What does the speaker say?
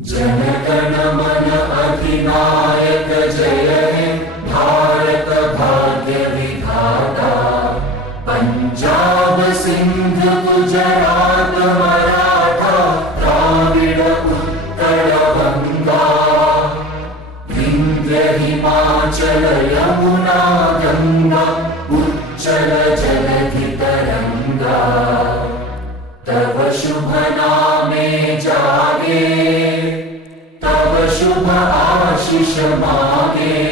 जनगण मन अधिनायक जय हे भारत भाग्य विधाता। पंजाब सिंध गुजरात मराठा द्राविड़ उत्कल बंगा। विंध्य हिमाचल यमुना गंगा उच्चल जलधि तरंगा। तव शुभ नामे जागे, तव शुभ आशीष मागे।